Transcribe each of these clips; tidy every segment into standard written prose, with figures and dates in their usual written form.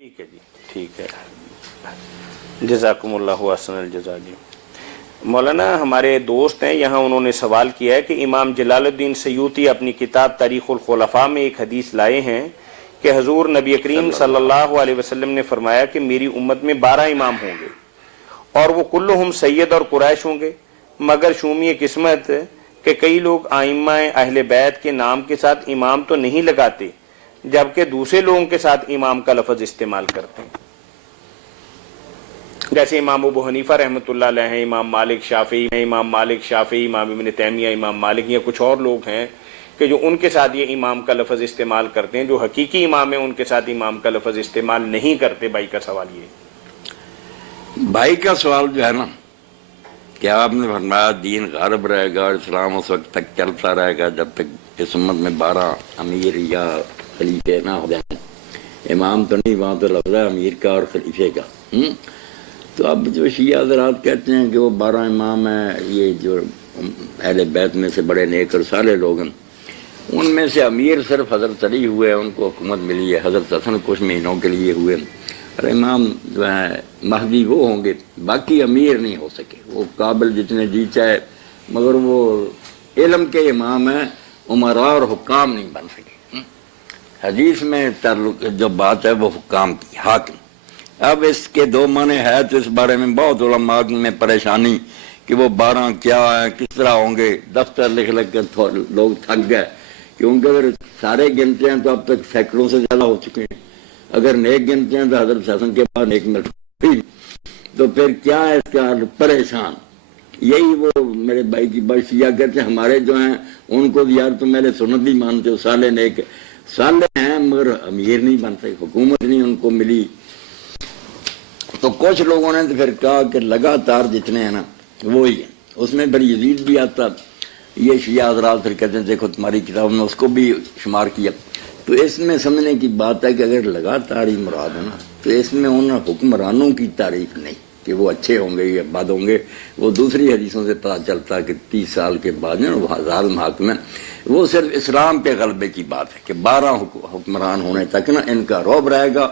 ٹھیک ہے جی، ٹھیک ہے، جزاکم اللہ احسن الجزا جی۔ مولانا ہمارے دوست ہیں یہاں، انہوں نے سوال کیا ہے کہ امام جلال الدین سیوطی اپنی کتاب تاریخ الخلفاء میں ایک حدیث لائے ہیں کہ حضور نبی کریم صلی اللہ علیہ وسلم نے فرمایا کہ میری امت میں 12 امام ہوں گے اور وہ کلہم سید اور قریش ہوں گے، مگر شومی قسمت کہ کئی لوگ ائمہ اہل بیت کے نام کے ساتھ امام تو نہیں لگاتے جبکہ دوسرے لوگوں کے ساتھ امام کا لفظ استعمال کرتے ہیں، جیسے امام ابو حنیفہ رحمۃ اللہ علیہ ہیں، امام مالک شافعی، امام ابن تیمیہ، امام مالک، یا کچھ اور لوگ ہیں کہ جو ان کے ساتھ یہ امام کا لفظ استعمال کرتے ہیں، جو حقیقی امام ہیں ان کے ساتھ امام کا لفظ استعمال نہیں کرتے۔ بھائی کا سوال یہ، بھائی کا سوال جو ہے نا کہ آپ نے فرمایا دین غالب رہے گا اور اسلام اس وقت تک چلتا رہے گا جب تک اس امت میں 12 امیر یا خلیفے نہ ہو جائیں۔ امام تو نہیں، وہاں تو لفظ ہے امیر کا اور خلیفے کا۔ تو اب جو شیعہ حضرات کہتے ہیں کہ وہ 12 امام ہیں، یہ جو اہل بیت میں سے بڑے نیک اور صالح لوگ ہیں، ان میں سے امیر صرف حضرت علی ہوئے، ان کو حکومت ملی ہے، حضرت حسن کچھ مہینوں کے لیے ہوئے، اور امام جو ہے مہدی وہ ہوں گے، باقی امیر نہیں ہو سکے۔ وہ قابل جتنے جی چاہے، مگر وہ علم کے امام ہیں، عمراء اور حکام نہیں بن سکے۔ حدیث میں جو بات ہے وہ حکام کی، حاکم۔ اب اس کے دو معنی ہے، تو اس بارے میں بہت علماء میں پریشانی کہ وہ 12 کیا ہیں، کس طرح ہوں گے۔ دفتر لکھ لکھ کے لوگ تھک گئے، کیونکہ اگر سارے گنتے ہیں تو اب تک سینکڑوں سے زیادہ ہو چکے ہیں، اگر نیک گنتے ہیں تو حضرت حسن کے بعد نیک مل تو پھر کیا ہے اس کا پریشان۔ یہی وہ میرے بھائی کی بات شیعہ کہتے ہیں ہمارے جو ہیں ان کو یار تم میرے سنت بھی مانتے ہو، صالح نیک صالح ہیں مگر امیر نہیں بن سکے، حکومت نہیں ان کو ملی۔ تو کچھ لوگوں نے تو پھر کہا کہ لگاتار جتنے ہیں نا وہی ہیں، اس میں پھر یزید بھی آتا۔ یہ شیعہ حضرات پھر کہتے ہیں دیکھو تمہاری کتاب میں اس کو بھی شمار کیا۔ تو اس میں سمجھنے کی بات ہے کہ اگر لگاتار ہی مراد ہے نا تو اس میں ان حکمرانوں کی تعریف نہیں کہ وہ اچھے ہوں گے یا بد ہوں گے۔ وہ دوسری حدیثوں سے پتہ چلتا ہے کہ 30 سال کے بعد وہ ظالم حاکم ہیں۔ وہ صرف اسلام پہ غلبے کی بات ہے کہ 12 حکمران ہونے تک نا ان کا رعب رہے گا،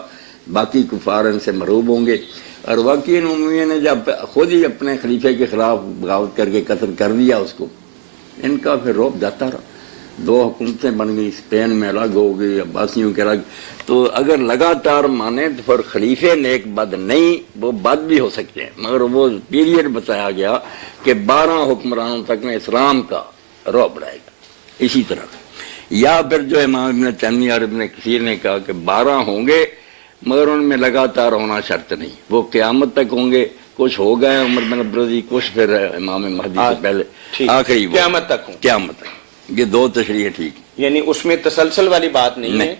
باقی کفار ان سے مرعوب ہوں گے۔ اور واقعی عمومیہ نے جب خود ہی اپنے خلیفے کے خلاف بغاوت کر کے قتل کر دیا اس کو، ان کا پھر رعب جاتا رہا۔ 2 حکومتیں بن گئی، اسپین میں الگ ہو گئی، عباسیوں کے الگ۔ تو اگر لگاتار مانے تو پھر خلیفے نیک بد نہیں، وہ بد بھی ہو سکتے ہیں، مگر وہ پیریڈ بتایا گیا کہ 12 حکمرانوں تک میں اسلام کا رعب رہے گا۔ اسی طرح یا پھر جو امام ابن تیمیہ اور ابن کثیر نے کہا کہ 12 ہوں گے مگر ان میں لگاتار ہونا شرط نہیں، وہ قیامت تک ہوں گے۔ کچھ ہو گئے عمر بن عبدالعزیز، کچھ پھر امام مہدی سے پہلے، آخری قیامت تک ہوں، قیامت تک۔ یہ 2 تشریح ٹھیک، یعنی اس میں تسلسل والی بات نہیں ہے،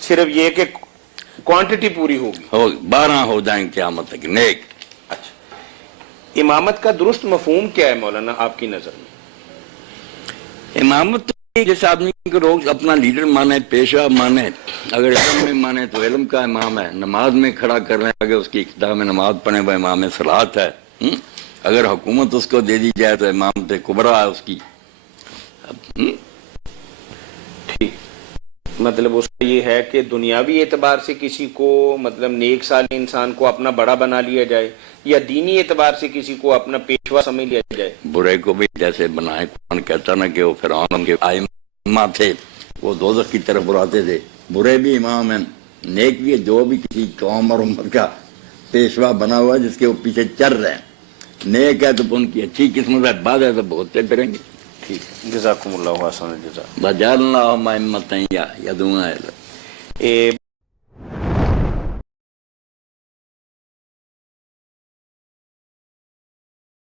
صرف یہ کہ کوانٹٹی پوری ہوگی، 12 ہو جائیں قیامت تک نیک۔ اچھا، امامت کا درست مفہوم کیا ہے مولانا آپ کی نظر میں؟ امامت جس آدمی کو لوگ اپنا لیڈر مانے، پیشہ مانے، اگر علم میں مانے تو علم کا امام ہے، نماز میں کھڑا کر رہے ہیں، اگر اس کی اقتدا میں نماز پڑھیں وہ امام صلاۃ ہے۔ اگر حکومت اس کو دے دی جائے تو امامت کبریٰ ہے اس کی۔ ٹھیک، مطلب اس کا یہ ہے کہ دنیاوی اعتبار سے کسی کو مطلب نیک صالح انسان کو اپنا بڑا بنا لیا جائے، یا دینی اعتبار سے کسی کو اپنا پیشوا سمجھ لیا جائے؟ برے کو بھی جیسے بنائے، قرآن کہتا نا کہ وہ فرعون کے ائمہ تھے، وہ دوزخ کی طرف بلاتے تھے۔ برے بھی امام ہیں، نیک بھی ہے، جو بھی کسی قوم اور امت کا پیشوا بنا ہوا ہے جس کے وہ پیچھے چل رہے ہیں، نیک ہے تو ان کی اچھی قسمت ہے، بات ہے تو بہتے پھریں گے۔ ٹھیک، جزاکم اللہ احسن الجزا۔ وَجَعَلْنَاهُمْ أَئِمَّةً يَهْدُونَ إِلَى